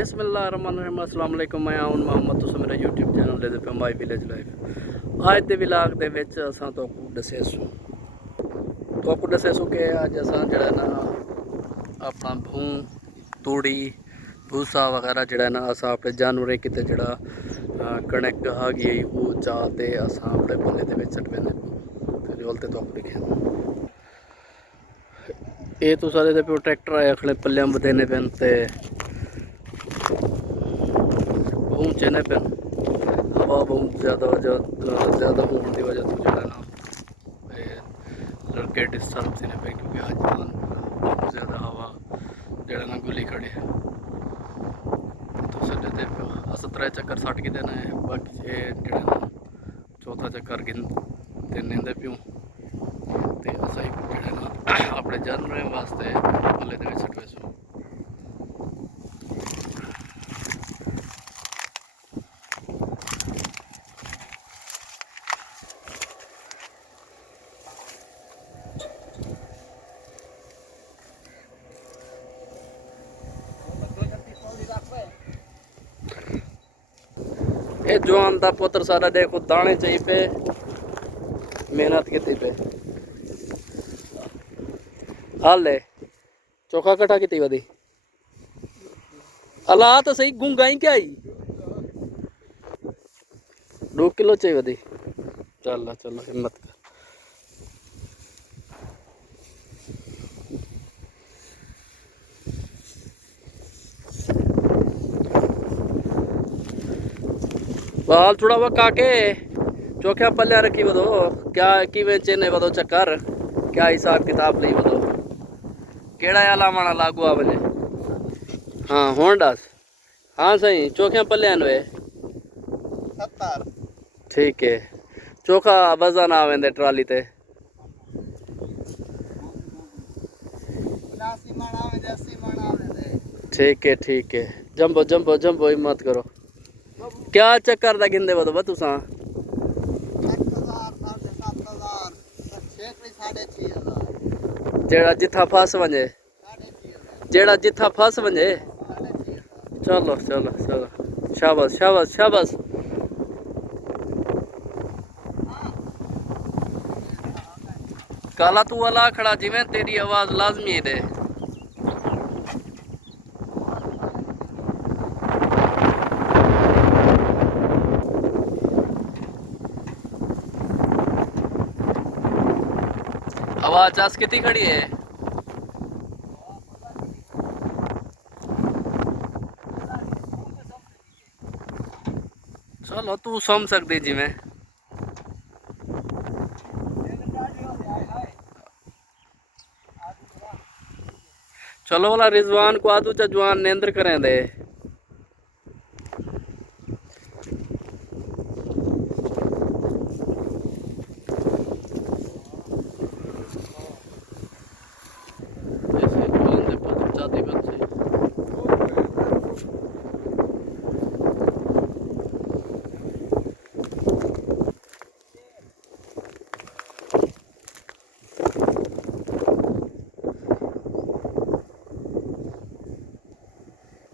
बिस्मिल्लाहिर्रहमानिर्रहीम अस्सलाम वालेकुम। मैं आउन मोहम्मद तुस मेरा यूट्यूब चैनल दे पे माई विलेज लाइफ। आज दे विलाग दे विच असां तुहानू दसेसू कि अज असां जेह्ड़ा ना अपना भूं तूड़ी भूसा वगैरह जेह्ड़ा ना असां अपने जानवरें किते जेह्ड़ा कणक आ गई वो चा ते असां अपने पल्ले दे विच सट पैंदे ते जोल ते तुहानू दिखे ये तो सारे दे पे ट्रैक्टर आए खड़े पल्ले बदेने पैन ते बहुत चने पे हवा बहुत ज़्यादा होने की वजह तो जो है ना लड़के डिस्टर्ब से पे क्योंकि आज बहुत ज़्यादा हवा जो ना गुली खड़ी है तो सटे अस त्रै चक्कर सट के देना है बाकी जो ना चौथा चक्कर देने दे प्यूं तो अस जो ना अपने जानवरें वास्ते पल्ले दे सट वैसो ये जवान का पुत्र सारा देखो दाने चाहिए पे मेहनत की पे हाल है चोखा कट्ठा की वधी अला तो सही गूंगा ही क्या ही 2 किलो चाहिए वधी चल चलो हिम्मत कर बाल थोड़ा वह काके चौखा पल्ले रखी बदो क्या कि चेने बदो चक्कर क्या हिसाब किताब ली बदो केड़ा आला माना लागू आ वने हाँ हों दस हाँ सही चौखा पल्ले वे 70 ठीक है चोखा वजन आ वेंदे ट्राली ते 80 मन आवे 80 मन आवे ठीक है जंबो जंबो जंबो हिम्मत करो क्या चक्कर दा गिंदे बदो तुसा 7000 7000 6000 जेड़ा जिथा फस वने जेड़ा जिथा फस वने चलो चलो चलो शाबाश शाबाश शाबाश काला तू वाला खड़ा जिवें तेरी आवाज लाजमी है हवा चास कितनी खड़ी है चलो तू सम सकती जिवें चलो वाला रिजवान को आदू चा जवान नेंद्र करें दे